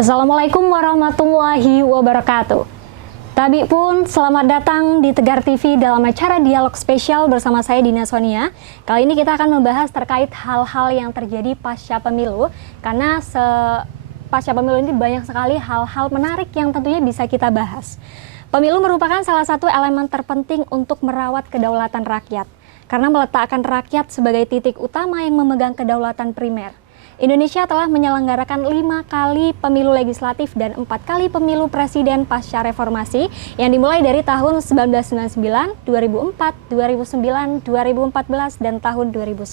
Assalamualaikum warahmatullahi wabarakatuh. Tabi pun selamat datang di Tegar TV dalam acara dialog spesial bersama saya Dina Sonia. Kali ini kita akan membahas terkait hal-hal yang terjadi pasca pemilu, karena pasca pemilu ini banyak sekali hal-hal menarik yang tentunya bisa kita bahas. Pemilu merupakan salah satu elemen terpenting untuk merawat kedaulatan rakyat, karena meletakkan rakyat sebagai titik utama yang memegang kedaulatan primer. Indonesia telah menyelenggarakan 5 kali pemilu legislatif dan 4 kali pemilu presiden pasca reformasi yang dimulai dari tahun 1999, 2004, 2009, 2014, dan tahun 2019.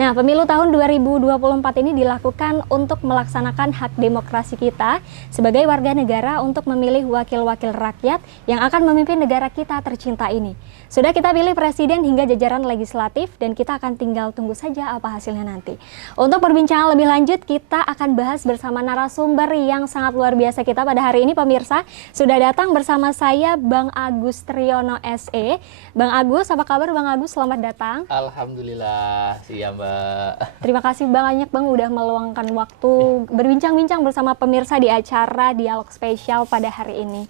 Nah, pemilu tahun 2024 ini dilakukan untuk melaksanakan hak demokrasi kita sebagai warga negara untuk memilih wakil-wakil rakyat yang akan memimpin negara kita tercinta ini. Sudah kita pilih presiden hingga jajaran legislatif dan kita akan tinggal tunggu saja apa hasilnya nanti. Untuk perbincangan lebih lanjut, kita akan bahas bersama narasumber yang sangat luar biasa kita pada hari ini, pemirsa. Sudah datang bersama saya Bang Agus Triyono SE. Bang Agus, apa kabar Bang Agus? Selamat datang. Alhamdulillah, siap Mbak. Terima kasih banyak Bang udah meluangkan waktu berbincang-bincang bersama pemirsa di acara dialog spesial pada hari ini.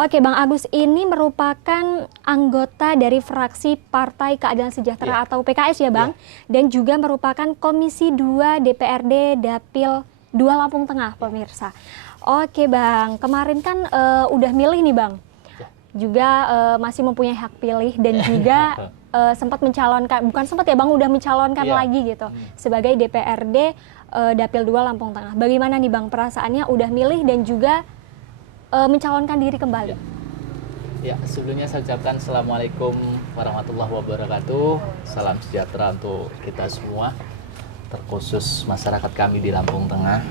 Oke, Bang Agus ini merupakan anggota dari fraksi Partai Keadilan Sejahtera atau PKS ya Bang, dan juga merupakan Komisi 2 DPRD Dapil 2 Lampung Tengah, pemirsa. Oke Bang, kemarin kan udah milih nih Bang, juga masih mempunyai hak pilih dan juga sempat mencalonkan, bukan sempat ya Bang, udah mencalonkan lagi gitu sebagai DPRD Dapil 2 Lampung Tengah. Bagaimana nih Bang perasaannya udah milih dan juga mencalonkan diri kembali? Ya, sebelumnya saya ucapkan Assalamualaikum warahmatullahi wabarakatuh. Salam sejahtera untuk kita semua, terkhusus masyarakat kami di Lampung Tengah.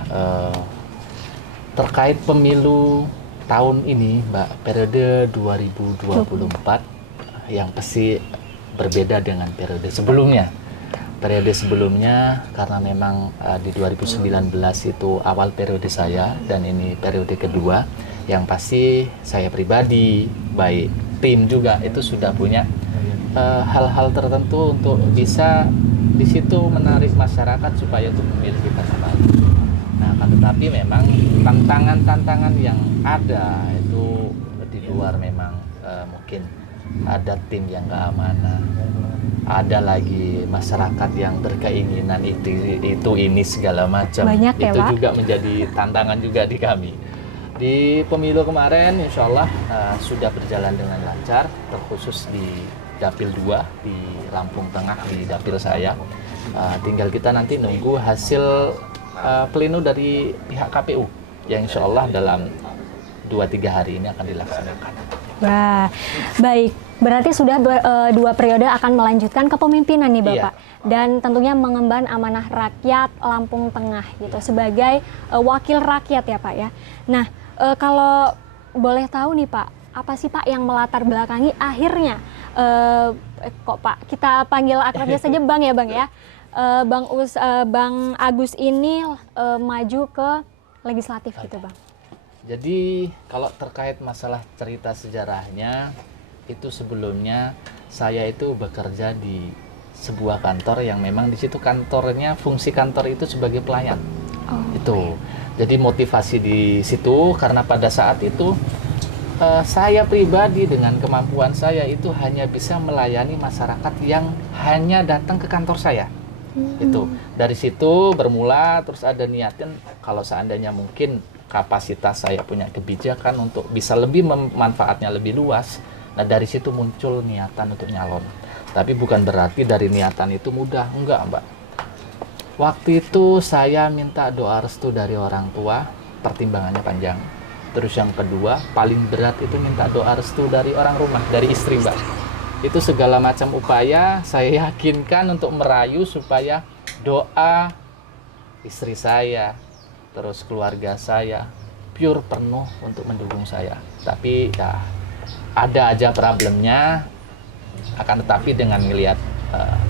Terkait pemilu tahun ini, Mbak, periode 2024 yang pasti berbeda dengan periode sebelumnya. Periode sebelumnya karena memang di 2019 itu awal periode saya dan ini periode kedua, yang pasti saya pribadi, baik tim juga itu sudah punya hal-hal tertentu untuk bisa di situ menarik masyarakat supaya untuk memilih kita kembali. Nah, kan tetapi memang tantangan-tantangan yang ada itu di luar memang mungkin ada tim yang nggak amanah, ada lagi masyarakat yang berkeinginan itu ini segala macam. Banyak ya, itu Pak? juga menjadi tantangan juga di kami. Di pemilu kemarin insya Allah sudah berjalan dengan lancar, terkhusus di Dapil 2 di Lampung Tengah, di Dapil saya. Tinggal kita nanti nunggu hasil pleno dari pihak KPU yang insya Allah dalam 2-3 hari ini akan dilaksanakan. Wah, baik. Berarti sudah 2 periode akan melanjutkan kepemimpinan nih Bapak. Dan tentunya mengemban amanah rakyat Lampung Tengah gitu sebagai wakil rakyat ya Pak ya. Nah, kalau boleh tahu nih Pak, apa sih Pak yang melatar belakangi akhirnya kok Pak kita panggil akrabnya saja Bang ya Bang ya. Bang Agus ini maju ke legislatif gitu Bang. Jadi kalau terkait masalah cerita sejarahnya, itu sebelumnya saya itu bekerja di sebuah kantor yang memang di situ kantornya, fungsi kantor itu sebagai pelayan. Itu. Jadi motivasi di situ karena pada saat itu saya pribadi dengan kemampuan saya itu hanya bisa melayani masyarakat yang hanya datang ke kantor saya. Itu. Dari situ bermula terus ada niatin kalau seandainya mungkin kapasitas saya punya kebijakan untuk bisa lebih manfaatnya lebih luas. Nah, dari situ muncul niatan untuk nyalon. Tapi bukan berarti dari niatan itu mudah, enggak Mbak. Waktu itu saya minta doa restu dari orang tua, pertimbangannya panjang. Terus yang kedua, paling berat itu minta doa restu dari orang rumah, dari istri Mbak. Itu segala macam upaya saya yakinkan untuk merayu supaya doa istri saya, terus keluarga saya, pure penuh untuk mendukung saya. Tapi ya ada aja problemnya, akan tetapi dengan melihat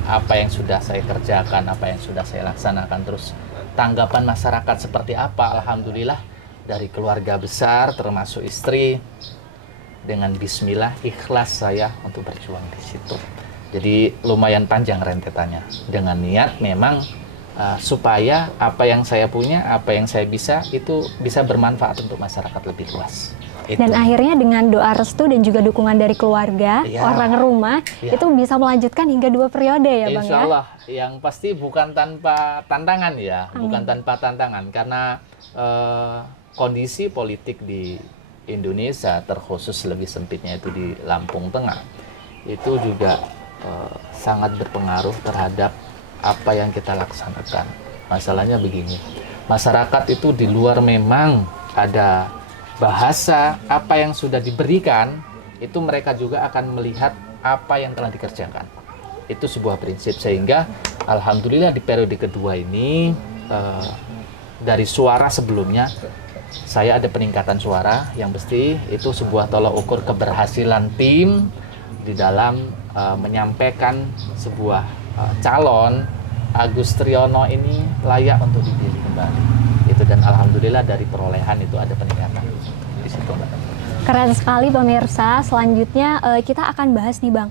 apa yang sudah saya kerjakan, apa yang sudah saya laksanakan, terus tanggapan masyarakat seperti apa, alhamdulillah dari keluarga besar termasuk istri, dengan bismillah ikhlas saya untuk berjuang di situ. Jadi lumayan panjang rentetannya, dengan niat memang supaya apa yang saya punya, apa yang saya bisa itu bisa bermanfaat untuk masyarakat lebih luas. Dan akhirnya dengan doa restu dan juga dukungan dari keluarga, orang rumah, itu bisa melanjutkan hingga 2 periode ya Bang Insya ya? Allah, yang pasti bukan tanpa tantangan ya, bukan tanpa tantangan, karena kondisi politik di Indonesia, terkhusus lebih sempitnya itu di Lampung Tengah, itu juga sangat berpengaruh terhadap apa yang kita laksanakan. Masalahnya begini, masyarakat itu di luar memang ada bahasa apa yang sudah diberikan, itu mereka juga akan melihat apa yang telah dikerjakan. Itu sebuah prinsip, sehingga alhamdulillah di periode kedua ini dari suara sebelumnya saya ada peningkatan suara yang pasti itu sebuah tolak ukur keberhasilan tim di dalam menyampaikan sebuah calon Agus Triyono ini layak untuk dipilih kembali. Itu, dan alhamdulillah dari perolehan itu ada peningkatan di situ, Mbak. Keren sekali pemirsa. Selanjutnya kita akan bahas nih Bang.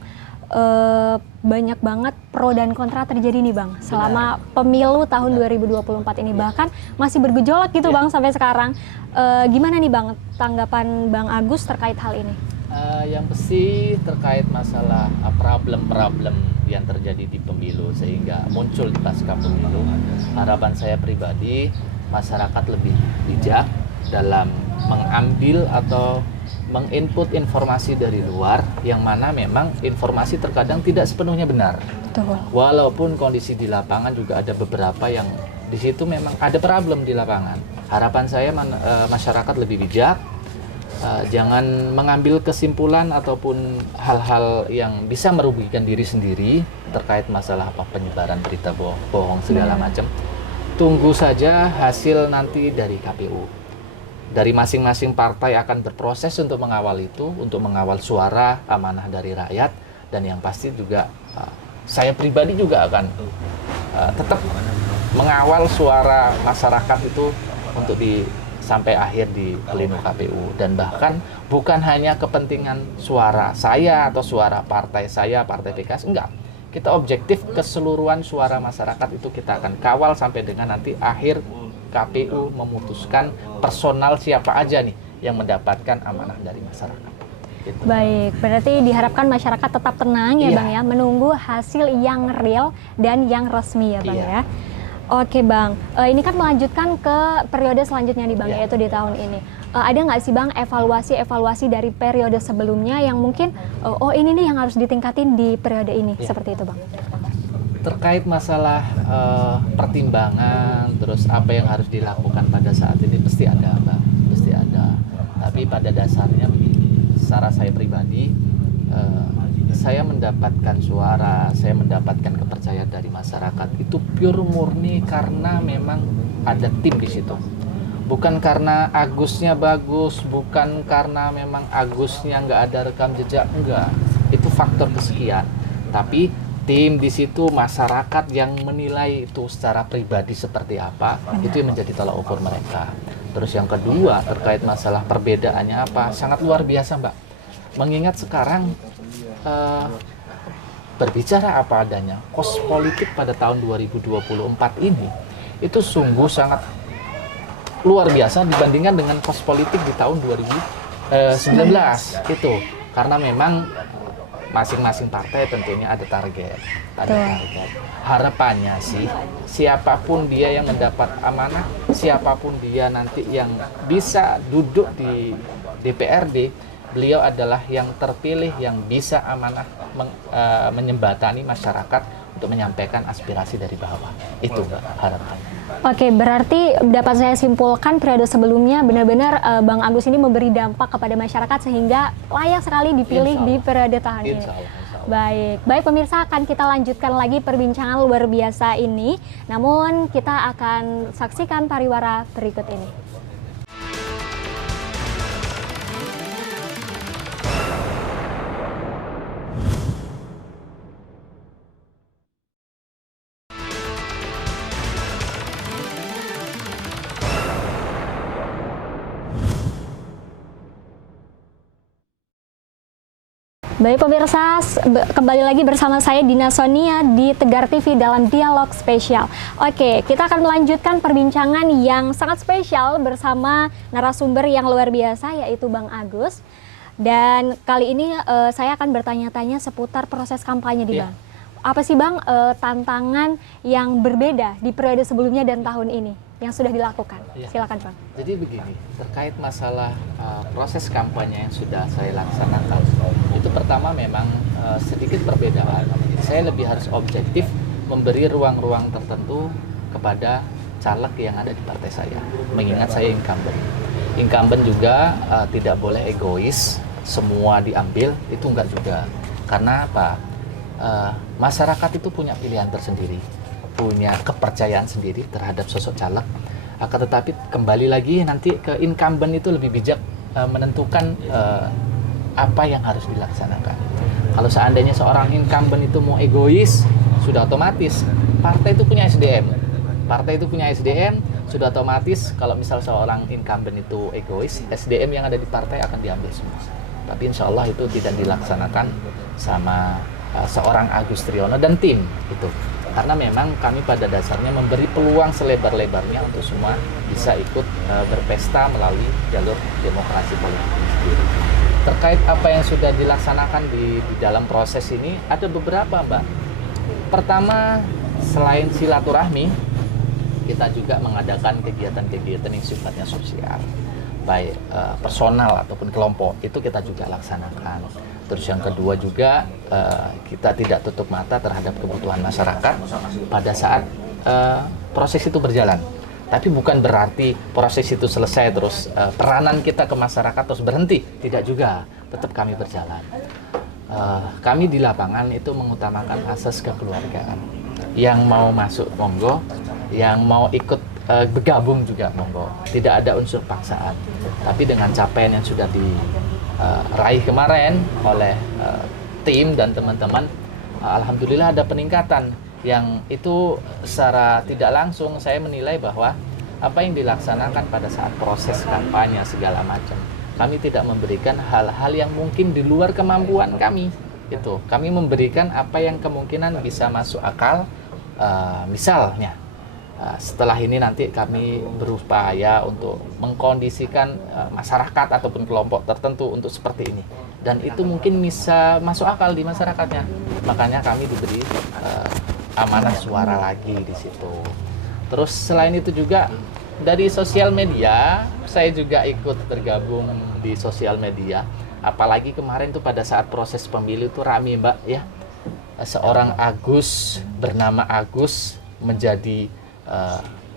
Banyak banget pro dan kontra terjadi nih Bang selama pemilu tahun 2024 ini, bahkan masih bergejolak gitu Bang sampai sekarang. Gimana nih Bang tanggapan Bang Agus terkait hal ini? Yang pasti terkait masalah problem-problem yang terjadi di pemilu sehingga muncul di pasca pemilu, harapan saya pribadi masyarakat lebih bijak dalam mengambil atau menginput informasi dari luar yang mana memang informasi terkadang tidak sepenuhnya benar. Betul. Walaupun kondisi di lapangan juga ada beberapa yang di situ memang ada problem di lapangan. Harapan saya masyarakat lebih bijak, jangan mengambil kesimpulan ataupun hal-hal yang bisa merugikan diri sendiri terkait masalah penyebaran berita bohong segala macam. Tunggu saja hasil nanti dari KPU. Dari masing-masing partai akan berproses untuk mengawal itu, untuk mengawal suara amanah dari rakyat, dan yang pasti juga saya pribadi juga akan tetap mengawal suara masyarakat itu untuk sampai akhir di pleno KPU, dan bahkan bukan hanya kepentingan suara saya atau suara partai saya, partai PKS, enggak. Kita objektif keseluruhan suara masyarakat itu kita akan kawal sampai dengan nanti akhir KPU memutuskan personal siapa aja nih yang mendapatkan amanah dari masyarakat. Gitu. Baik, berarti diharapkan masyarakat tetap tenang ya Bang ya, menunggu hasil yang real dan yang resmi ya Bang ya. Oke Bang, ini kan melanjutkan ke periode selanjutnya nih Bang, yaitu di tahun ini. Ada nggak sih Bang evaluasi dari periode sebelumnya yang mungkin, oh ini nih yang harus ditingkatin di periode ini, seperti itu Bang? Terkait masalah pertimbangan, terus apa yang harus dilakukan pada saat ini pasti ada Bang, pasti ada. Tapi pada dasarnya begini, secara saya pribadi, saya mendapatkan suara, saya mendapatkan kepercayaan dari masyarakat itu pure murni karena memang ada tim di situ. Bukan karena Agusnya bagus, bukan karena memang Agusnya nggak ada rekam jejak, enggak. Itu faktor kesekian. Tapi tim di situ, masyarakat yang menilai itu secara pribadi seperti apa, itu yang menjadi tolak ukur mereka. Terus yang kedua, terkait masalah perbedaannya apa, sangat luar biasa Mbak. Mengingat sekarang berbicara apa adanya, kos politik pada tahun 2024 ini itu sungguh sangat luar biasa dibandingkan dengan kos politik di tahun 2019 itu, karena memang masing-masing partai tentunya ada target. Harapannya sih siapapun dia yang mendapat amanah, siapapun dia nanti yang bisa duduk di DPRD, beliau adalah yang terpilih yang bisa amanah menyembatani masyarakat untuk menyampaikan aspirasi dari bawah. Itu harapannya. Oke, berarti dapat saya simpulkan periode sebelumnya benar-benar Bang Agus ini memberi dampak kepada masyarakat sehingga layak sekali dipilih di periode tahun ini. Baik pemirsa, akan kita lanjutkan lagi perbincangan luar biasa ini. Namun kita akan saksikan pariwara berikut ini. Baik pemirsa, kembali lagi bersama saya Dina Sonia di Tegar TV dalam Dialog Spesial. Oke, kita akan melanjutkan perbincangan yang sangat spesial bersama narasumber yang luar biasa, yaitu Bang Agus. Dan kali ini saya akan bertanya-tanya seputar proses kampanye di Bang. Apa sih Bang tantangan yang berbeda di periode sebelumnya dan tahun ini yang sudah dilakukan? Silakan Bang. Jadi begini, terkait masalah proses kampanye yang sudah saya laksanakan, itu pertama memang sedikit perbedaan. Saya lebih harus objektif memberi ruang-ruang tertentu kepada caleg yang ada di partai saya. Mengingat saya incumbent. Incumbent juga tidak boleh egois, semua diambil, itu enggak juga. Karena apa? Masyarakat itu punya pilihan tersendiri, punya kepercayaan sendiri terhadap sosok caleg. Akan tetapi kembali lagi nanti ke incumbent itu lebih bijak menentukan apa yang harus dilaksanakan. Kalau seandainya seorang incumbent itu mau egois, sudah otomatis partai itu punya SDM. Partai itu punya SDM, sudah otomatis kalau misal seorang incumbent itu egois, SDM yang ada di partai akan diambil semua. Tapi insya Allah itu tidak dilaksanakan sama seorang Agus Triyono dan tim itu. Karena memang kami pada dasarnya memberi peluang selebar-lebarnya untuk semua bisa ikut berpesta melalui jalur demokrasi politik ini sendiri. Terkait apa yang sudah dilaksanakan di dalam proses ini, ada beberapa Mbak. Pertama, selain silaturahmi, kita juga mengadakan kegiatan-kegiatan yang sifatnya sosial, baik personal ataupun kelompok, itu kita juga laksanakan. Terus yang kedua juga kita tidak tutup mata terhadap kebutuhan masyarakat pada saat proses itu berjalan. Tapi bukan berarti proses itu selesai terus peranan kita ke masyarakat terus berhenti. Tidak juga, tetap kami berjalan. Kami di lapangan itu mengutamakan asas kekeluargaan. Yang mau masuk monggo, yang mau ikut bergabung juga monggo. Tidak ada unsur paksaan. Tapi dengan capaian yang sudah diraih kemarin oleh tim dan teman-teman, alhamdulillah ada peningkatan yang itu secara tidak langsung saya menilai bahwa apa yang dilaksanakan pada saat proses kampanye segala macam, kami tidak memberikan hal-hal yang mungkin di luar kemampuan kami. Itu kami memberikan apa yang kemungkinan bisa masuk akal. Misalnya setelah ini nanti kami berupaya untuk mengkondisikan masyarakat ataupun kelompok tertentu untuk seperti ini, dan itu mungkin bisa masuk akal di masyarakatnya. Makanya kami diberi amanah suara lagi di situ. Terus selain itu juga dari sosial media, saya juga ikut bergabung di sosial media. Apalagi kemarin tuh pada saat proses pemilu itu rame Mbak ya. Seorang Agus bernama Agus menjadi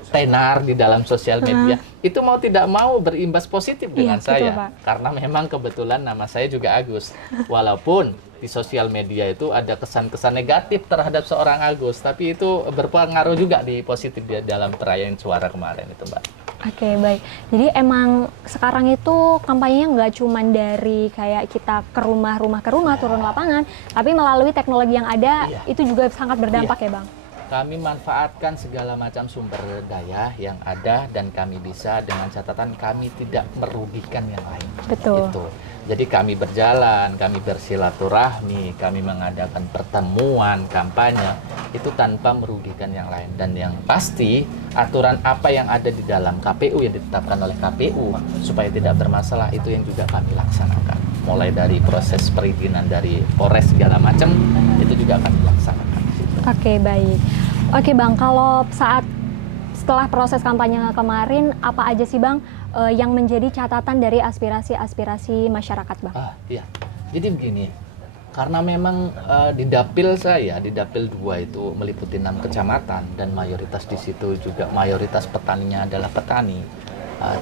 tenar di dalam sosial media. Itu mau tidak mau berimbas positif dengan saya. Betul, karena memang kebetulan nama saya juga Agus. Walaupun di sosial media itu ada kesan-kesan negatif terhadap seorang Agus, tapi itu berpengaruh juga di positif di dalam perayaan suara kemarin itu Mbak. Oke, baik. Jadi emang sekarang itu kampanyenya nggak cuma dari kayak kita ke rumah turun lapangan, tapi melalui teknologi yang ada itu juga sangat berdampak ya Bang? Kami manfaatkan segala macam sumber daya yang ada dan kami bisa dengan catatan kami tidak merugikan yang lain. Betul. Itu. Jadi kami berjalan, kami bersilaturahmi, kami mengadakan pertemuan, kampanye, itu tanpa merugikan yang lain. Dan yang pasti aturan apa yang ada di dalam KPU yang ditetapkan oleh KPU supaya tidak bermasalah itu yang juga kami laksanakan. Mulai dari proses perizinan dari Polres segala macam itu juga kami laksanakan. Oke, baik. Oke Bang, kalau setelah proses kampanye kemarin, apa aja sih Bang yang menjadi catatan dari aspirasi masyarakat Bang? Iya, jadi begini, karena memang di dapil saya, di dapil 2 itu meliputi 6 kecamatan dan mayoritas di situ juga mayoritas petaninya adalah petani.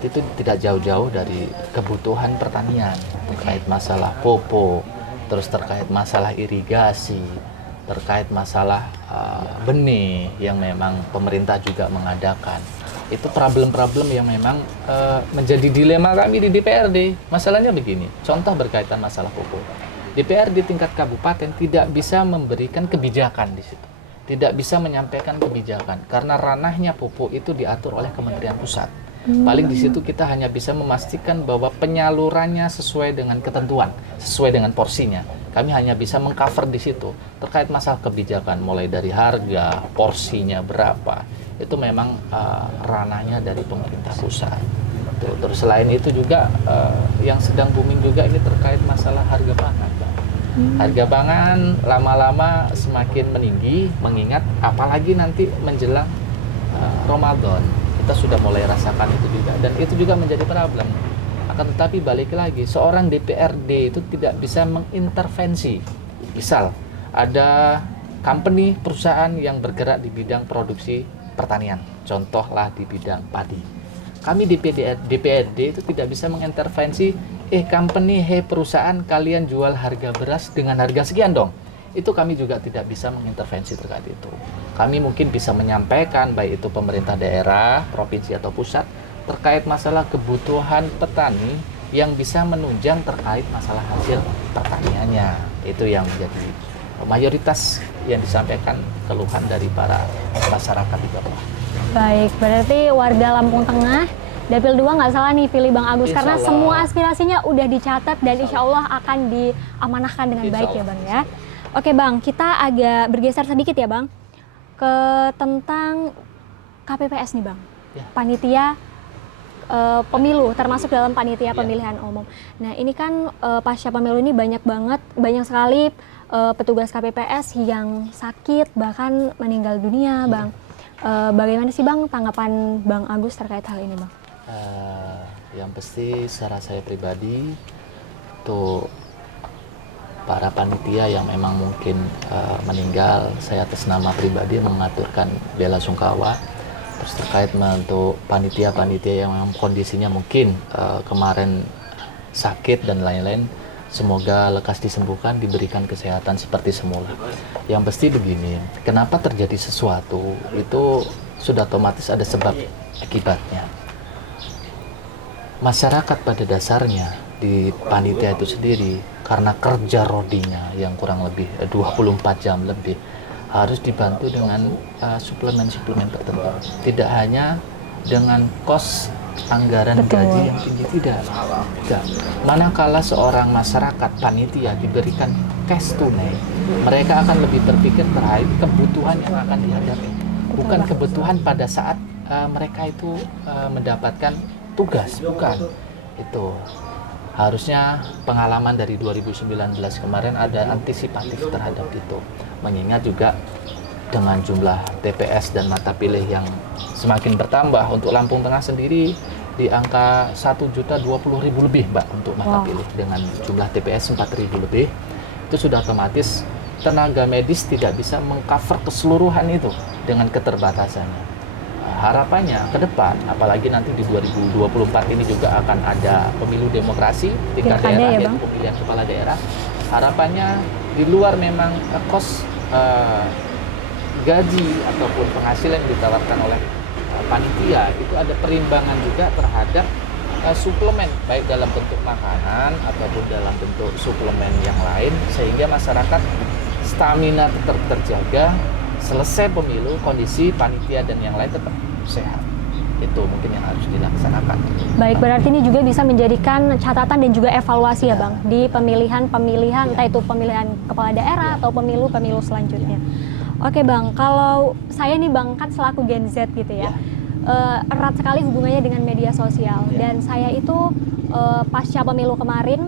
Itu tidak jauh-jauh dari kebutuhan pertanian, terkait masalah pupuk, terus terkait masalah irigasi, terkait masalah benih yang memang pemerintah juga mengadakan. Itu problem-problem yang memang menjadi dilema kami di DPRD. Masalahnya begini, contoh berkaitan masalah pupuk. DPRD tingkat kabupaten tidak bisa memberikan kebijakan di situ. Tidak bisa menyampaikan kebijakan karena ranahnya pupuk itu diatur oleh Kementerian Pusat. Paling di situ kita hanya bisa memastikan bahwa penyalurannya sesuai dengan ketentuan, sesuai dengan porsinya. Kami hanya bisa mengcover di situ. Terkait masalah kebijakan, mulai dari harga, porsinya berapa, itu memang ranahnya dari pemerintah pusat. Terus selain itu juga yang sedang booming juga ini terkait masalah harga pangan, Bang. Harga pangan lama-lama semakin meninggi, mengingat apalagi nanti menjelang Ramadan. Kita sudah mulai rasakan itu juga, dan itu juga menjadi problem. Akan tetapi balik lagi, seorang DPRD itu tidak bisa mengintervensi. Misal, ada company, perusahaan yang bergerak di bidang produksi pertanian, contohlah di bidang padi. Kami DPRD itu tidak bisa mengintervensi, company, perusahaan, kalian jual harga beras dengan harga sekian dong. Itu kami juga tidak bisa mengintervensi terkait itu. Kami mungkin bisa menyampaikan, baik itu pemerintah daerah, provinsi atau pusat, terkait masalah kebutuhan petani yang bisa menunjang terkait masalah hasil pertaniannya. Itu yang menjadi mayoritas yang disampaikan keluhan dari para masyarakat di bawah. Baik, berarti warga Lampung Tengah, Dapil 2 nggak salah nih pilih Bang Agus, karena semua aspirasinya udah dicatat dan insya Allah akan diamanahkan dengan baik ya Bang ya. Oke Bang, kita agak bergeser sedikit ya Bang, ke tentang KPPS nih Bang, panitia pemilu, termasuk dalam panitia pemilihan umum. Nah ini kan pasca pemilu ini banyak sekali petugas KPPS yang sakit bahkan meninggal dunia Bang. Bagaimana sih Bang tanggapan Bang Agus terkait hal ini Bang? Yang pasti secara saya pribadi tuh para panitia yang memang mungkin meninggal, saya atas nama pribadi mengaturkan bela sungkawa. Terus terkait untuk panitia-panitia yang memang kondisinya mungkin kemarin sakit dan lain-lain, semoga lekas disembuhkan, diberikan kesehatan seperti semula. Yang pasti begini, kenapa terjadi sesuatu itu sudah otomatis ada sebab akibatnya. Masyarakat pada dasarnya di panitia itu sendiri, karena kerja rodinya yang kurang lebih 24 jam lebih, harus dibantu dengan suplemen-suplemen tertentu. Tidak hanya dengan kos anggaran gaji yang tinggi, tidak. Manakala seorang masyarakat panitia diberikan cash tunai, mereka akan lebih berpikir terkait kebutuhan yang akan dihadapi, bukan kebutuhan pada saat mereka itu mendapatkan tugas, bukan. Itu harusnya pengalaman dari 2019 kemarin ada antisipatif terhadap itu, mengingat juga dengan jumlah TPS dan mata pilih yang semakin bertambah. Untuk Lampung Tengah sendiri di angka 1.020.000 lebih Mbak untuk mata pilih, dengan jumlah TPS 4.000 lebih. Itu sudah otomatis tenaga medis tidak bisa mengcover keseluruhan itu dengan keterbatasannya. Harapannya ke depan, apalagi nanti di 2024 ini juga akan ada pemilu demokrasi tingkat daerah, yaitu pemilihan kepala daerah. Harapannya di luar memang kos gaji ataupun penghasilan yang ditawarkan oleh panitia, itu ada perimbangan juga terhadap suplemen, baik dalam bentuk makanan ataupun dalam bentuk suplemen yang lain, sehingga masyarakat stamina tetap terjaga. Selesai pemilu, kondisi panitia dan yang lain tetap sehat. Itu mungkin yang harus dilaksanakan. Baik, berarti ini juga bisa menjadikan catatan dan juga evaluasi ya Bang, di pemilihan-pemilihan, entah itu pemilihan kepala daerah atau pemilu-pemilu selanjutnya. Oke Bang, kalau saya nih Bang, kan selaku Gen Z gitu ya, erat sekali hubungannya dengan media sosial. Dan saya itu pasca pemilu kemarin,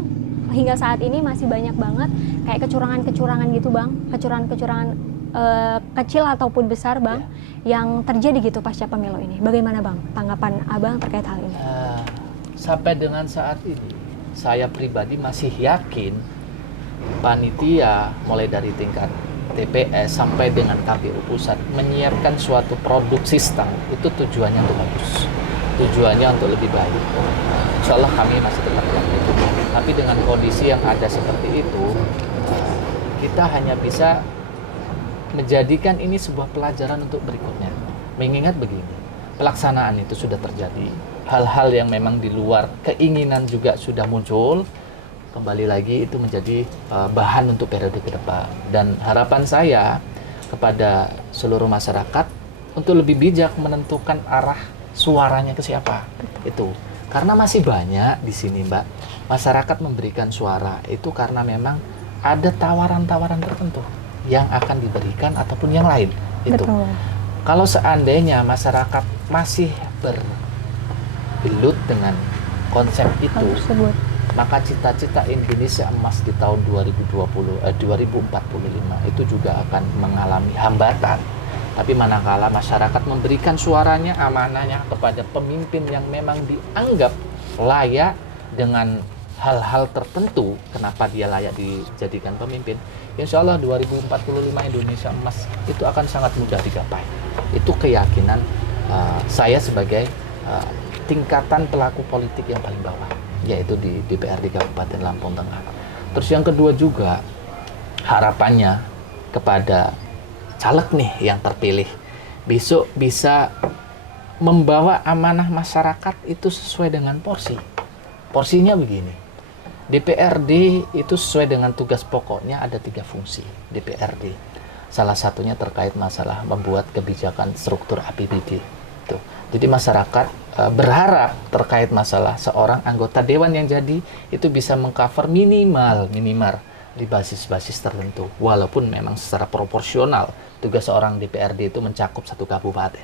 hingga saat ini masih banyak banget kayak kecurangan-kecurangan gitu Bang, kecurangan-kecurangan kecil ataupun besar Bang, yang terjadi gitu pasca pemilu ini. Bagaimana Bang tanggapan Abang terkait hal ini? Sampai dengan saat ini, saya pribadi masih yakin panitia mulai dari tingkat TPS sampai dengan KPU pusat menyiapkan suatu produk sistem, itu tujuannya untuk bagus, tujuannya untuk lebih baik. Insya Allah kami masih tetap yakin itu. Tapi dengan kondisi yang ada seperti itu, kita hanya bisa menjadikan ini sebuah pelajaran untuk berikutnya. Mengingat begini, pelaksanaan itu sudah terjadi, hal-hal yang memang di luar keinginan juga sudah muncul, kembali lagi itu menjadi bahan untuk periode ke depan. Dan harapan saya kepada seluruh masyarakat untuk lebih bijak menentukan arah suaranya ke siapa. Itu karena masih banyak di sini Mbak, masyarakat memberikan suara itu karena memang ada tawaran-tawaran tertentu yang akan diberikan ataupun yang lain. Itu. Betul. Kalau seandainya masyarakat masih bergelut dengan konsep Hal itu, tersebut. maka cita-cita Indonesia emas di tahun 2045 itu juga akan mengalami hambatan. Tapi manakala masyarakat memberikan suaranya, amanahnya kepada pemimpin yang memang dianggap layak dengan hal-hal tertentu, kenapa dia layak dijadikan pemimpin, insya Allah 2045 Indonesia emas itu akan sangat mudah digapai. Itu keyakinan saya sebagai tingkatan pelaku politik yang paling bawah, yaitu di DPRD Kabupaten Lampung Tengah. Terus yang kedua juga, harapannya kepada caleg nih yang terpilih, besok bisa membawa amanah masyarakat itu sesuai dengan porsi. Porsinya begini, DPRD itu sesuai dengan tugas pokoknya ada 3 fungsi DPRD. Salah satunya terkait masalah membuat kebijakan struktur APBD. Tuh. Jadi masyarakat berharap terkait masalah seorang anggota dewan yang jadi itu bisa mengcover minimal di basis-basis tertentu, walaupun memang secara proporsional tugas seorang DPRD itu mencakup 1 kabupaten.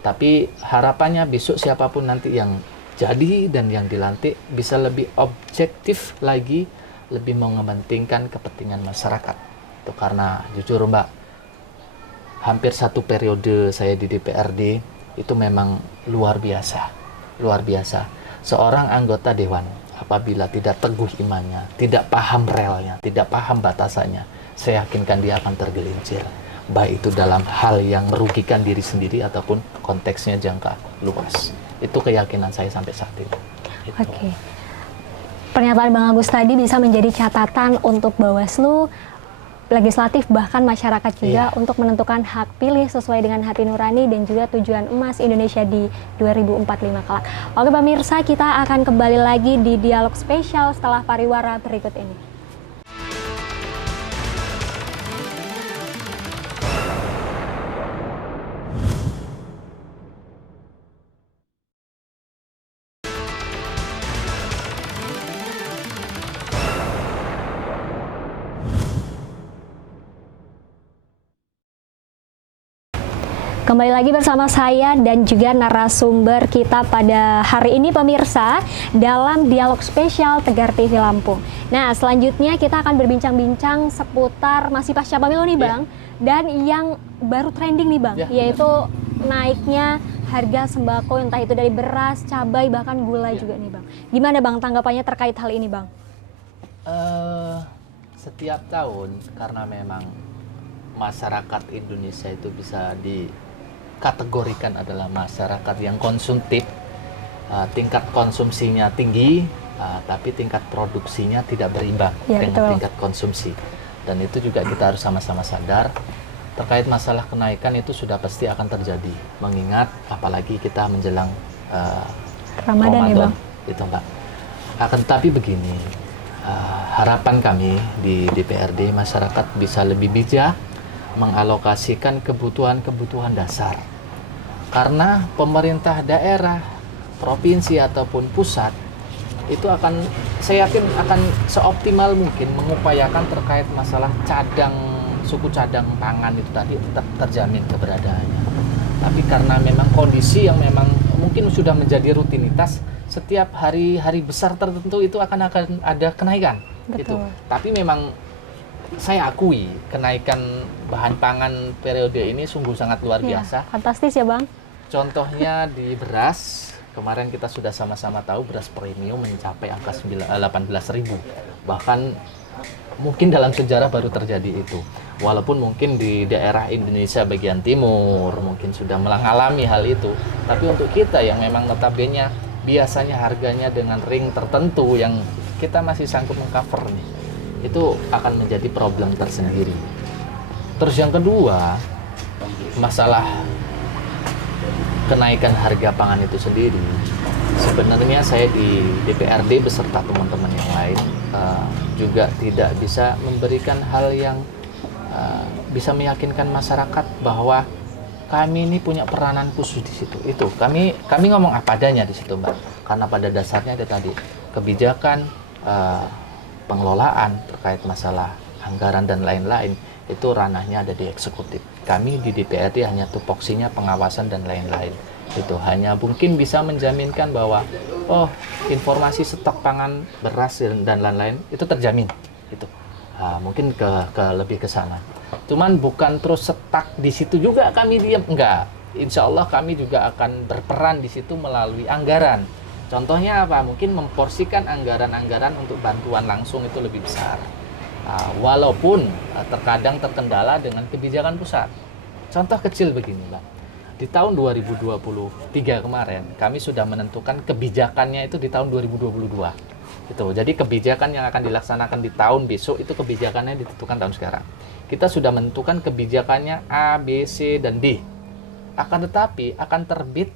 Tapi harapannya besok siapapun nanti yang jadi dan yang dilantik bisa lebih objektif lagi, lebih mengepentingkan kepentingan masyarakat. Itu karena jujur Mbak, hampir 1 periode saya di DPRD itu memang luar biasa. Seorang anggota dewan apabila tidak teguh imannya, tidak paham relnya, tidak paham batasannya, saya yakinkan dia akan tergelincir. Baik itu dalam hal yang merugikan diri sendiri ataupun konteksnya jangka luas. Itu keyakinan saya sampai saat ini. Gitu. Oke. Pernyataan Bang Agus tadi bisa menjadi catatan untuk Bawaslu, legislatif, bahkan masyarakat juga untuk menentukan hak pilih sesuai dengan hati nurani dan juga tujuan emas Indonesia di 2045 kelak. Oke pemirsa, kita akan kembali lagi di dialog spesial setelah pariwara berikut ini. Kembali lagi bersama saya dan juga narasumber kita pada hari ini pemirsa dalam dialog spesial Tegar TV Lampung. Nah selanjutnya kita akan berbincang-bincang seputar masih pasca pemilu nih Bang, dan yang baru trending nih Bang, yaitu naiknya harga sembako, entah itu dari beras, cabai, bahkan gula juga nih Bang. Gimana Bang tanggapannya terkait hal ini Bang? Setiap tahun karena memang masyarakat Indonesia itu bisa dikategorikan adalah masyarakat yang konsumtif, tingkat konsumsinya tinggi, tapi tingkat produksinya tidak berimbang dengan tingkat konsumsi. Dan itu juga kita harus sama-sama sadar terkait masalah kenaikan itu sudah pasti akan terjadi, mengingat apalagi kita menjelang Ramadan ya Bang. Itu Mbak. Akan tetapi begini, harapan kami di DPRD masyarakat bisa lebih bijak mengalokasikan kebutuhan-kebutuhan dasar. Karena pemerintah daerah, provinsi ataupun pusat itu akan, saya yakin akan seoptimal mungkin mengupayakan terkait masalah suku cadang pangan itu tadi tetap terjamin keberadaannya. Tapi karena memang kondisi yang memang mungkin sudah menjadi rutinitas, setiap hari-hari besar tertentu itu akan ada kenaikan. Gitu. Tapi memang saya akui kenaikan bahan pangan periode ini sungguh sangat luar biasa. Fantastis ya Bang. Contohnya di beras, kemarin kita sudah sama-sama tahu beras premium mencapai angka 18.000. Bahkan mungkin dalam sejarah baru terjadi itu. Walaupun mungkin di daerah Indonesia bagian timur mungkin sudah mengalami hal itu. Tapi untuk kita yang memang notabene biasanya harganya dengan ring tertentu yang kita masih sanggup mengcover nih, itu akan menjadi problem tersendiri. Terus yang kedua, masalah kenaikan harga pangan itu sendiri, sebenarnya saya di DPRD beserta teman-teman yang lain juga tidak bisa memberikan hal yang bisa meyakinkan masyarakat bahwa kami ini punya peranan khusus di situ. Itu kami ngomong apa adanya di situ Mbak, karena pada dasarnya itu tadi kebijakan pengelolaan terkait masalah anggaran dan lain-lain, itu ranahnya ada di eksekutif. Kami di DPRD hanya tupoksinya pengawasan dan lain-lain. Itu hanya mungkin bisa menjaminkan bahwa informasi stok pangan, beras dan lain-lain itu terjamin. Itu mungkin lebih ke sana. Cuman bukan terus stuck di situ juga kami diam, enggak. Insya Allah kami juga akan berperan di situ melalui anggaran. Contohnya apa? Mungkin memporsikan anggaran-anggaran untuk bantuan langsung itu lebih besar. Walaupun terkadang terkendala dengan kebijakan pusat. Contoh kecil begini, Bang. Di tahun 2023 kemarin, kami sudah menentukan kebijakannya itu di tahun 2022. Itu. Jadi kebijakan yang akan dilaksanakan di tahun besok itu kebijakannya ditentukan tahun sekarang. Kita sudah menentukan kebijakannya A, B, C, dan D. Akan tetapi akan terbit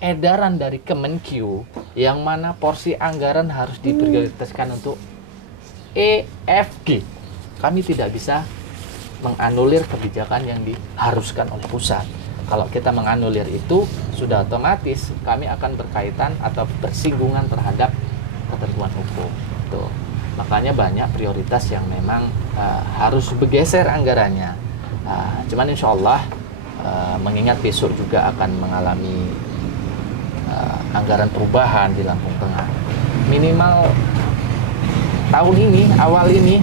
edaran dari Kemenkyu yang mana porsi anggaran harus diprioritaskan untuk E, F, G. Kami tidak bisa menganulir kebijakan yang diharuskan oleh pusat. Kalau kita menganulir itu, sudah otomatis kami akan berkaitan atau bersinggungan terhadap ketentuan hukum. Tuh. Makanya banyak prioritas yang memang harus bergeser anggarannya. Cuman insya Allah mengingat besok juga akan mengalami anggaran perubahan di Lampung Tengah. Minimal tahun ini, awal ini,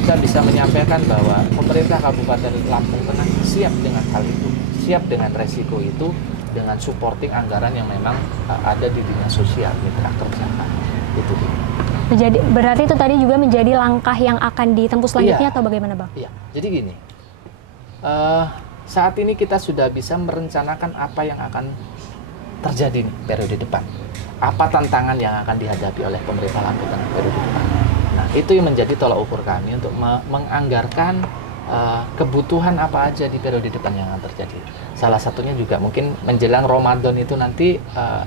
kita bisa menyampaikan bahwa pemerintah Kabupaten Lampung Tengah siap dengan hal itu, siap dengan resiko itu, dengan supporting anggaran yang memang ada di Dinas Sosial Mitra Kerja. Itu. Berarti itu tadi juga menjadi langkah yang akan ditempuh selanjutnya atau bagaimana, Bang? Iya, jadi gini, saat ini kita sudah bisa merencanakan apa yang akan terjadi nih, periode depan. Apa tantangan yang akan dihadapi oleh pemerintah Lampung Tengah periode depan. Nah, itu yang menjadi tolak ukur kami untuk menganggarkan kebutuhan apa aja di periode depan yang akan terjadi. Salah satunya juga mungkin menjelang Ramadan itu nanti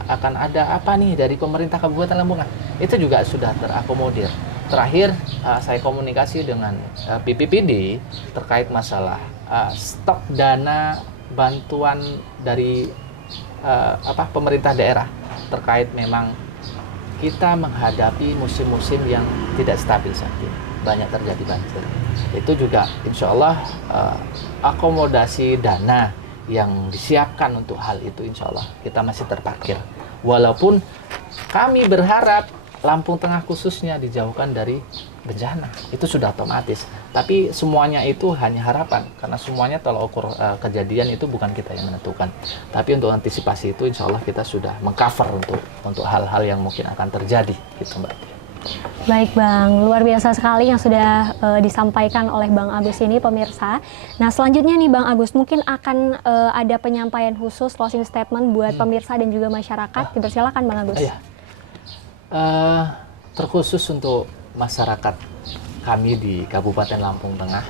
akan ada apa nih dari pemerintah Kabupaten Lampung Tengah. Itu juga sudah terakomodir. Terakhir saya komunikasi dengan BPPD terkait masalah stok dana bantuan dari pemerintah daerah terkait memang kita menghadapi musim-musim yang tidak stabil saat ini, banyak terjadi banjir. Itu juga insya Allah akomodasi dana yang disiapkan untuk hal itu insya Allah kita masih terparkir. Walaupun kami berharap Lampung Tengah khususnya dijauhkan dari bencana, itu sudah otomatis. Tapi semuanya itu hanya harapan, karena semuanya tolak ukur kejadian itu bukan kita yang menentukan. Tapi untuk antisipasi itu insya Allah kita sudah mengcover untuk hal-hal yang mungkin akan terjadi, gitu Mbak. Baik Bang, luar biasa sekali yang sudah disampaikan oleh Bang Agus ini pemirsa. Nah selanjutnya nih Bang Agus, mungkin akan ada penyampaian khusus closing statement buat pemirsa dan juga masyarakat. Dipersilakan Bang Agus. Iya. Terkhusus untuk masyarakat kami di Kabupaten Lampung Tengah,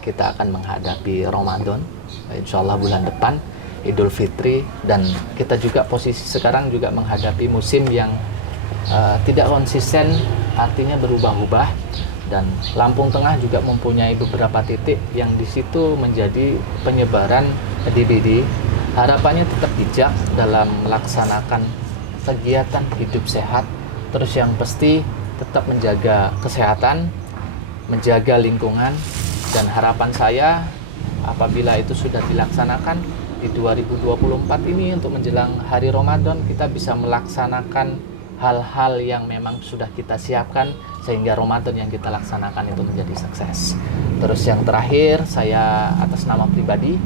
kita akan menghadapi Ramadan, insya Allah bulan depan, Idul Fitri, dan kita juga posisi sekarang juga menghadapi musim yang tidak konsisten, artinya berubah-ubah, dan Lampung Tengah juga mempunyai beberapa titik yang di situ menjadi penyebaran DBD. Harapannya tetap bijak dalam melaksanakan kegiatan hidup sehat, terus yang pasti tetap menjaga kesehatan, menjaga lingkungan, dan harapan saya apabila itu sudah dilaksanakan di 2024 ini untuk menjelang hari Ramadan kita bisa melaksanakan hal-hal yang memang sudah kita siapkan sehingga Ramadan yang kita laksanakan itu menjadi sukses. Terus yang terakhir saya atas nama pribadi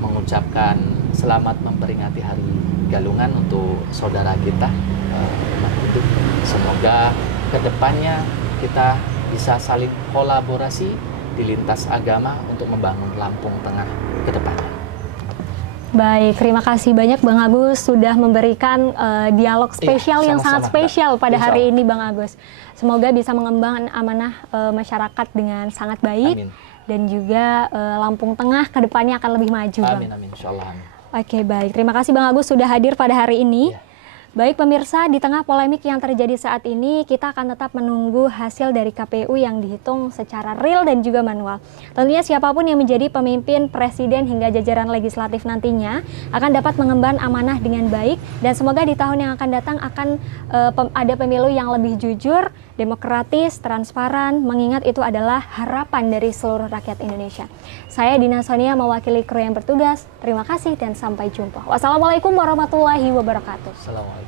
mengucapkan selamat memperingati Hari Galungan untuk saudara kita. Semoga kedepannya kita bisa saling kolaborasi di lintas agama untuk membangun Lampung Tengah ke depannya. Baik, terima kasih banyak Bang Agus sudah memberikan dialog spesial yang sangat spesial pada hari ini Bang Agus. Semoga bisa mengembangkan amanah masyarakat dengan sangat baik. Amin. Dan juga Lampung Tengah ke depannya akan lebih maju. Amin, amin, insya Allah. Amin. Oke, baik. Terima kasih Bang Agus sudah hadir pada hari ini. Baik pemirsa, di tengah polemik yang terjadi saat ini, kita akan tetap menunggu hasil dari KPU yang dihitung secara real dan juga manual. Tentunya siapapun yang menjadi pemimpin, presiden hingga jajaran legislatif nantinya akan dapat mengemban amanah dengan baik, dan semoga di tahun yang akan datang akan ada pemilu yang lebih jujur, demokratis, transparan, mengingat itu adalah harapan dari seluruh rakyat Indonesia. Saya Dina Sonia mewakili kru yang bertugas. Terima kasih dan sampai jumpa. Wassalamualaikum warahmatullahi wabarakatuh. Assalamualaikum.